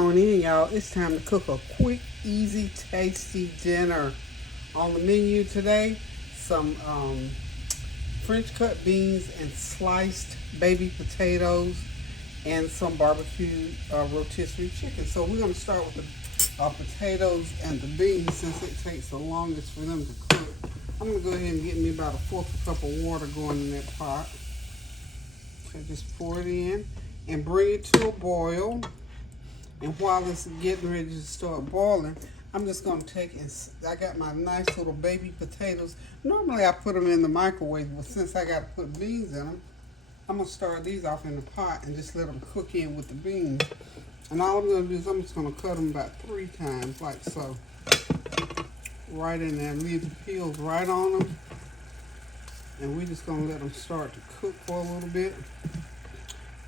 on in, y'all. It's time to cook a quick, easy, tasty dinner. On the menu today, some French cut beans and sliced baby potatoes and some barbecued rotisserie chicken. So we're going to start with the potatoes and the beans since it takes the longest for them to cook. I'm going to go ahead and get me about a fourth cup of water going in that pot. Okay, just pour it in and bring it to a boil. And while it's getting ready to start boiling, I'm just going to take and I got my nice little baby potatoes. Normally I put them in the microwave, but since I got to put beans in them, I'm going to start these off in the pot and just let them cook in with the beans. And all I'm going to do is I'm just going to cut them about 3 times, like so. Right in there, and leave the peels right on them. And we're just going to let them start to cook for a little bit.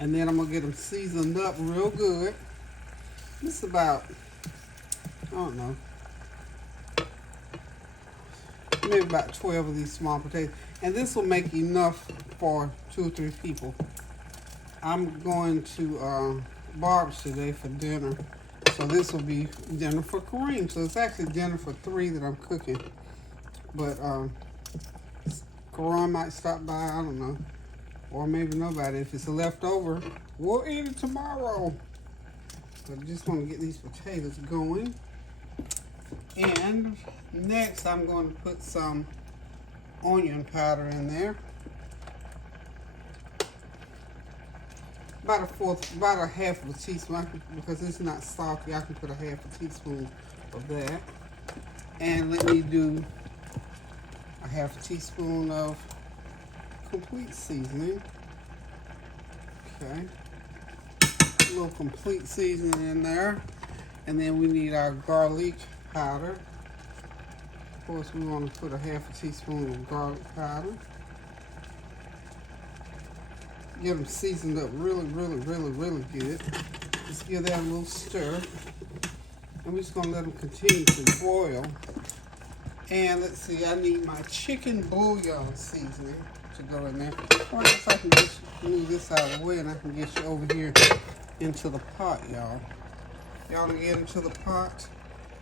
And then I'm going to get them seasoned up real good. This is about, I don't know, maybe about 12 of these small potatoes. And this will make enough for 2 or 3 people. I'm going to Barb's today for dinner. So this will be dinner for Kareem. So it's actually dinner for 3 that I'm cooking. But Kareem might stop by, I don't know. Or maybe nobody. If it's left over, we'll eat it tomorrow. But I just want to get these potatoes going. And next I'm going to put some onion powder in there. About a half of a teaspoon, because it's not salty. I can put a half a teaspoon of that. And let me do a half a teaspoon of complete seasoning. Okay. A little complete seasoning in there. And then we need our garlic powder. Of course, we want to put a half a teaspoon of garlic powder. Get them seasoned up really good. Just give that a little stir. And we're just going to let them continue to boil. And let's see, I need my chicken bouillon seasoning to go in there. Or I guess I can just move this out of the way and I can get you over here into the pot, y'all. Y'all can get into the pot.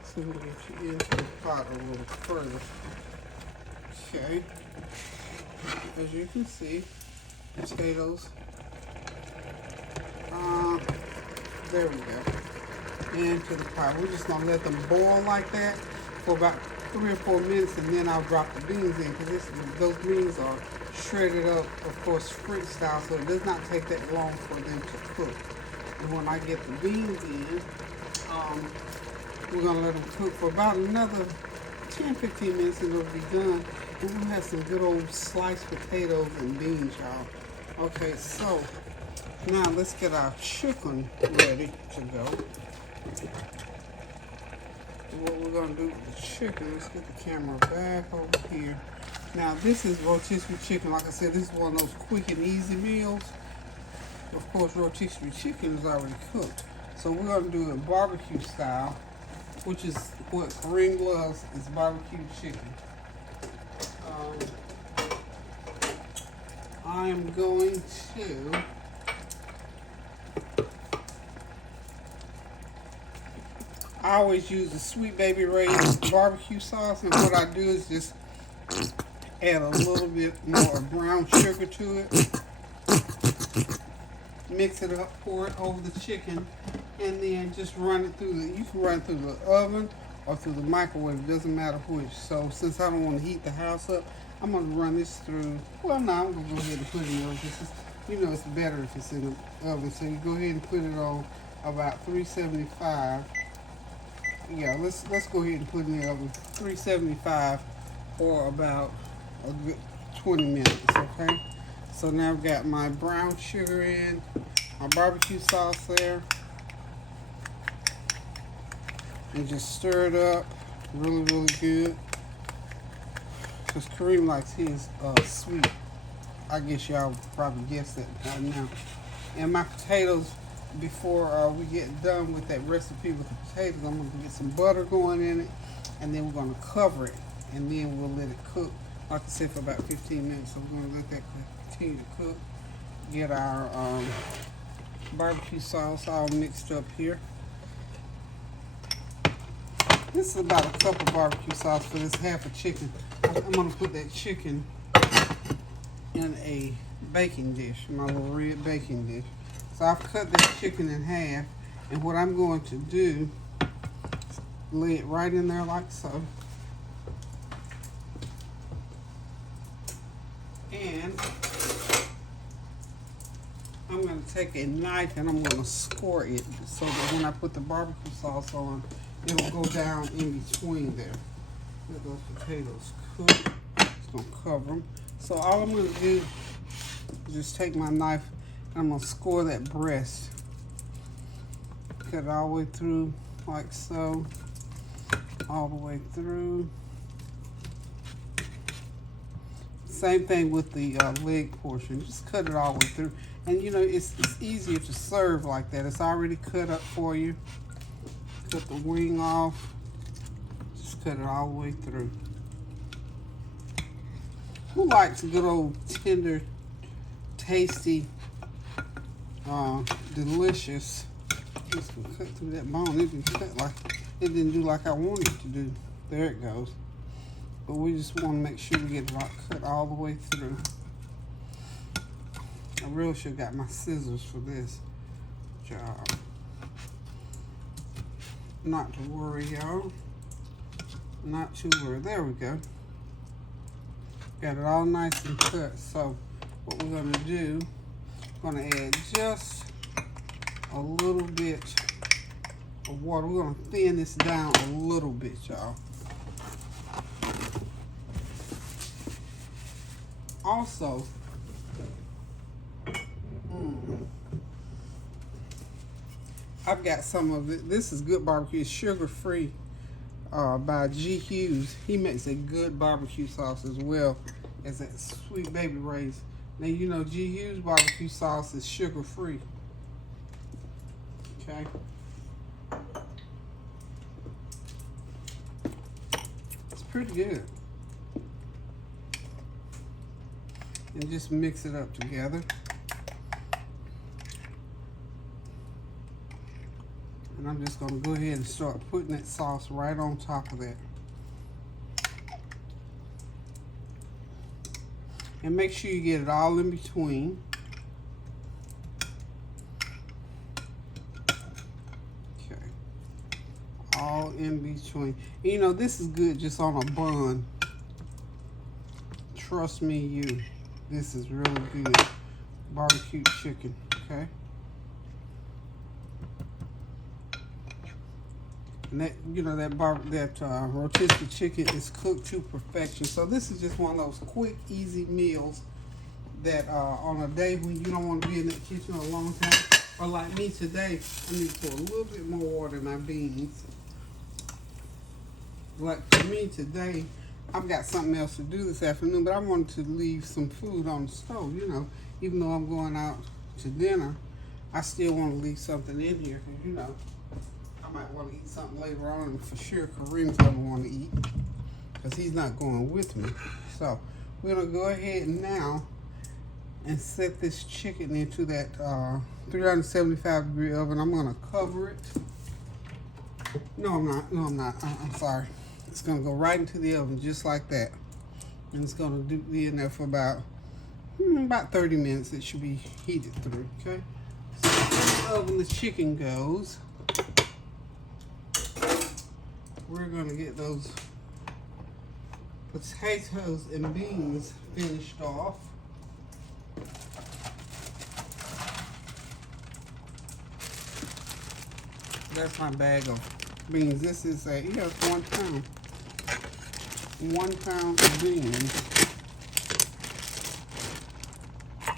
So we'll get you into the pot a little further. Okay. As you can see, potatoes. There we go. Into the pot. We're just gonna let them boil like that for about 3 or 4 minutes, and then I'll drop the beans in, because those beans are shredded up, of course, French style, so it does not take that long for them to cook. And when I get the beans in, we're gonna let them cook for about another 10-15 minutes, and it'll be done. And we'll have some good old sliced potatoes and beans, y'all. Okay, so now let's get our chicken ready to go. What we're going to do with the chicken, let's get the camera back over here. Now this is rotisserie chicken. Like I said, this is one of those quick and easy meals. Of course, rotisserie chicken is already cooked. So we're going to do it barbecue style, which is what Kareem loves, is barbecue chicken. I am going to I always use the Sweet Baby Ray's barbecue sauce, and what I do is just add a little bit more brown sugar to it, mix it up, pour it over the chicken, and then just run it through you can run it through the oven or through the microwave, it doesn't matter which. So since I don't want to heat the house up, I'm going to run this through, well, no, I'm going to go ahead and put it in the oven. You know it's better if it's in the oven, so you go ahead and put it on about 375. Yeah, let's go ahead and put it in the oven 375 for about a good 20 minutes, okay? So now I've got my brown sugar in, my barbecue sauce there, and just stir it up really good, because Kareem likes his sweet. I guess y'all probably guessed that by now. And my potatoes, before we get done with that recipe with the potatoes, I'm going to get some butter going in it, and then we're going to cover it, and then we'll let it cook, like I said, for about 15 minutes. So we're going to let that continue to cook. Get our barbecue sauce all mixed up here. This is about a cup of barbecue sauce for this half a chicken. I'm gonna put that chicken in a baking dish, my little red baking dish. So I've cut this chicken in half, and what I'm going to do, lay it right in there like so. And I'm going to take a knife and I'm going to score it so that when I put the barbecue sauce on, it'll go down in between there. Let those potatoes cook. It's going to cover them. So all I'm going to do is just take my knife and I'm going to score that breast. Cut it all the way through like so. All the way through. Same thing with the leg portion. Just cut it all the way through. And you know, it's easier to serve like that. It's already cut up for you. Cut the wing off. Just cut it all the way through. Who likes good old tender, tasty, delicious? Just gonna cut through that bone. It didn't cut like it didn't do like I wanted it to do. There it goes. But we just want to make sure we get it all cut all the way through. I really should have got my scissors for this job. Not to worry, y'all. Not to worry. There we go. Got it all nice and cut. So what we're going to do, we're going to add just a little bit of water. We're going to thin this down a little bit, y'all. Also, I've got some of it. This is good barbecue. It's sugar-free by G. Hughes. He makes a good barbecue sauce as well as that Sweet Baby Ray's. Now, you know, G. Hughes barbecue sauce is sugar-free. Okay. It's pretty good. And just mix it up together. And I'm just going to go ahead and start putting that sauce right on top of that. And make sure you get it all in between. Okay. All in between. And, you know, this is good just on a bun. Trust me, you. This is really good. Barbecue chicken, okay? And that, you know, that rotisserie chicken is cooked to perfection. So this is just one of those quick, easy meals that on a day when you don't want to be in the kitchen a long time, or like me today, I need to pour a little bit more water in my beans. Like for me today, I've got something else to do this afternoon, but I wanted to leave some food on the stove, you know. Even though I'm going out to dinner, I still want to leave something in here, because, you know, I might want to eat something later on, and for sure Kareem's going to want to eat, because he's not going with me. So, we're going to go ahead now and set this chicken into that 375-degree oven. I'm going to cover it. No, I'm not. No, I'm not. I'm sorry. It's going to go right into the oven just like that. And it's going to be in there for about 30 minutes. It should be heated through, okay? So in the oven the chicken goes. We're going to get those potatoes and beans finished off. That's my bag of beans. This is a, yeah, it's 1 pound. 1 pound of beans.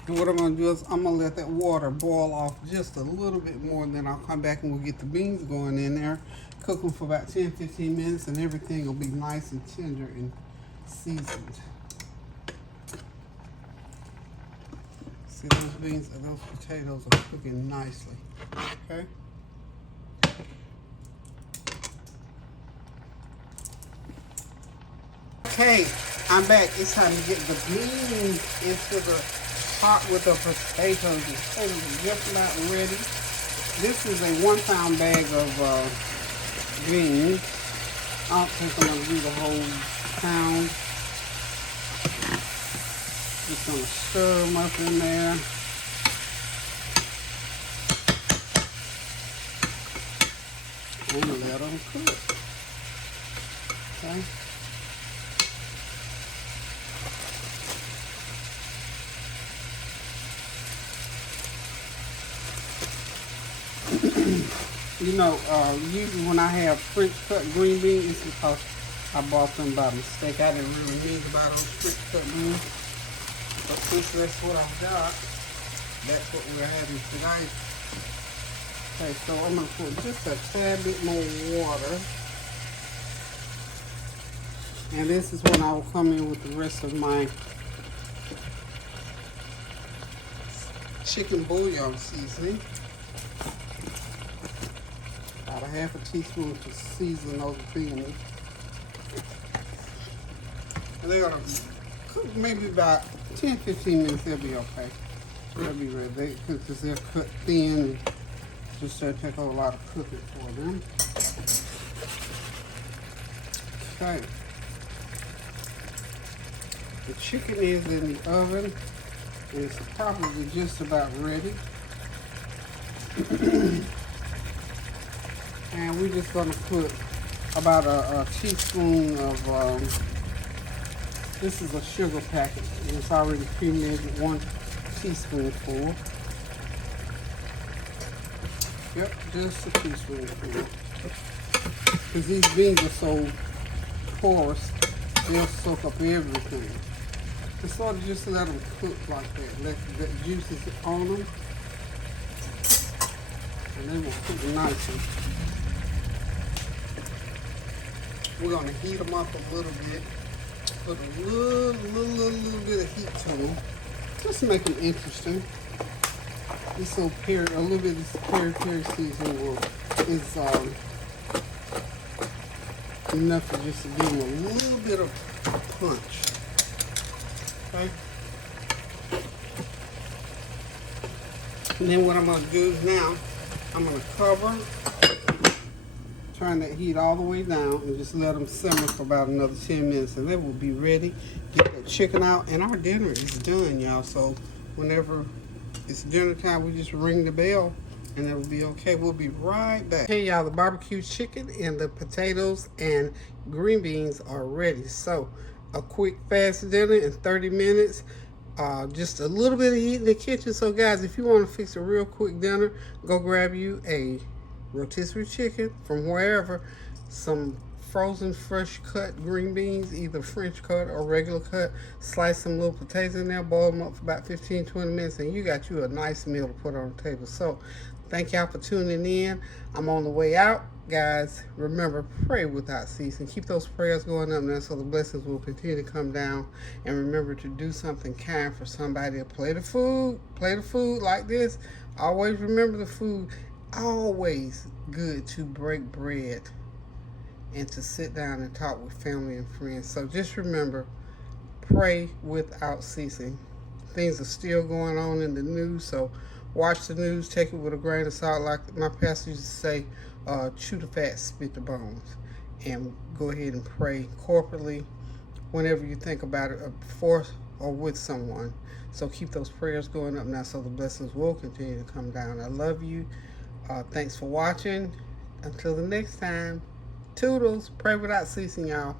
And what I'm going to do is I'm going to let that water boil off just a little bit more, and then I'll come back and we'll get the beans going in there. Cook them for about 10-15 minutes, and everything will be nice and tender and seasoned. See, those beans and those potatoes are cooking nicely. Okay? Okay, I'm back. It's time to get the beans into the pot with the potatoes. It's totally just about ready. This is a 1 pound bag of beans. I don't think I'm gonna do the whole pound. Just gonna stir them up in there. And let them cook. Okay. You know, usually when I have French cut green beans, it's because I bought them by mistake. I didn't really mean to buy those French cut beans. But since that's what I got, that's what we're having tonight. Okay, so I'm going to put just a tad bit more water. And this is when I will come in with the rest of my chicken bouillon seasoning. About a half a teaspoon to season those beans. And they're going to cook maybe about 10-15 minutes. They'll be okay. They'll be ready. Because they're cut thin. And just to take a lot of cooking for them. Okay. The chicken is in the oven. And it's probably just about ready. And we're just going to put about a teaspoon of, this is a sugar packet. And it's already pre-measured, 1 teaspoonful. Yep, just a teaspoonful. Because these beans are so porous, they'll soak up everything. And sort of just let them cook like that. Let the juices on them. And they will cook nicely. We're going to heat them up a little bit. Put a little bit of heat to them. Just to make them interesting. This little a little bit of this peri seasoning is enough to just to give them a little bit of punch. Okay? And then what I'm going to do is now, I'm going to cover, turn that heat all the way down, and just let them simmer for about another 10 minutes, and they will be ready. Get that chicken out, and our dinner is done, y'all. So whenever it's dinner time, we just ring the bell, and it'll be okay. We'll be right back. Hey, y'all, the barbecue chicken and the potatoes and green beans are ready. So a quick fast dinner in 30 minutes. Just a little bit of heat in the kitchen. So guys, if you want to fix a real quick dinner, go grab you a rotisserie chicken from wherever, some frozen fresh cut green beans, either French cut or regular cut, slice some little potatoes in there, boil them up for about 15-20 minutes, and you got you a nice meal to put on the table. So thank y'all for tuning in. I'm on the way out. Guys, remember, pray without ceasing. Keep those prayers going up now so the blessings will continue to come down. And remember to do something kind for somebody. A plate of food like this. Always remember the food. Always good to break bread and to sit down and talk with family and friends. So just remember, pray without ceasing. Things are still going on in the news, so watch the news, take it with a grain of salt. Like my pastor used to say, chew the fat, spit the bones. And go ahead and pray corporately whenever you think about it, for or with someone. So keep those prayers going up now so the blessings will continue to come down. I love you. Thanks for watching. Until the next time, toodles. Pray without ceasing, y'all.